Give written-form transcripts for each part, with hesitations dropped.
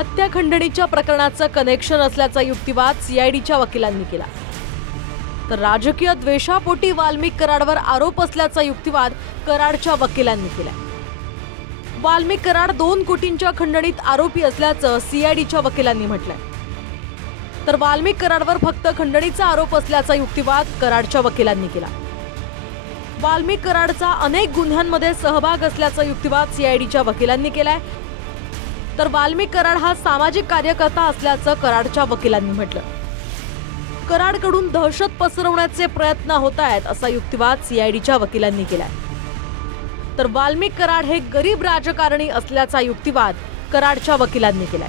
हत्या खंडणीच्या प्रकरणाचं कनेक्शन असल्याचा युक्तिवाद सीआयडीच्या वकिलांनी केला। तर राजकीय द्वेषापोटी वाल्मिक कराडवर आरोप असल्याचा युक्तिवाद कराडच्या वकिलांनी केला। वाल्मिक कराड 2 कोटींच्या खंडणीत आरोपी असल्याचं सीआयडीच्या वकिलांनी म्हटलंय। तर वाल्मिक कराडवर फक्त खंडणीचा आरोप असल्याचा युक्तिवाद कराडच्या वकिलांनी केला। वाल्मिक कराडचा अनेक गुन्ह्यांमध्ये सहभाग असल्याचा युक्तिवाद सीआयडीच्या वकिलांनी केलाय। तर वाल्मिक कराड हा सामाजिक कार्यकर्ता असल्याचं कराडच्या वकिलांनी म्हटलं। कराडकडून दहशत पसरवण्याचे प्रयत्न होत आहेत असा युक्तिवाद सीआयडीच्या वकिलांनी केलाय। तर वाल्मिक कराड हे गरीब राजकारणी असल्याचा युक्तिवाद कराडच्या वकिलांनी केलाय।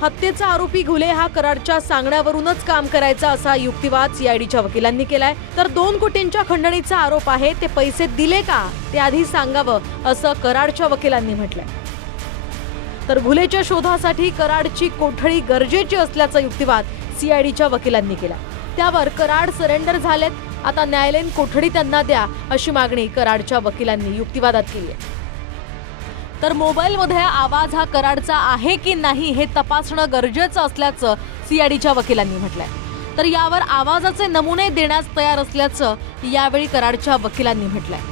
हत्येचा आरोपी घुले हा कराडच्या सांगण्यावरूनच काम करायचा असा युक्तिवाद सीआयडीच्या वकिलांनी केलाय। तर 2 कोटींच्या खंडणीचा आरोप आहे, ते पैसे दिले का ते आधी सांगावं असं कराडच्या वकिलांनी म्हटलंय। तर घुलेच्या शोधासाठी कराडची कोठडी गरजेची असल्याचा युक्तिवाद सीआयडीच्या वकिलांनी केला। त्यावर कराड सरेंडर झालेत, आता न्यायालयीन कोठडी त्यांना द्या अशी मागणी कराडच्या वकिलांनी युक्तिवादात केली आहे। तर मोबाईलमध्ये आवाज हा कराडचा आहे की नाही हे तपासणं गरजेचं असल्याचं सीआयडीच्या वकिलांनी म्हटलंय। तर यावर आवाजाचे नमुने देण्यास तयार असल्याचं यावेळी कराडच्या वकिलांनी म्हटलंय।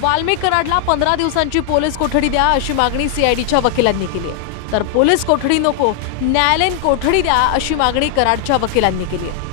वाल्मिक कराडला 15 दिवसांची पोलीस कोठडी द्या अशी मागणी सीआयडीच्या वकिलांनी केली आहे। तर पोलीस कोठडी नको, न्यायालयीन कोठडी द्या अशी मागणी कराडच्या वकिलांनी केली आहे।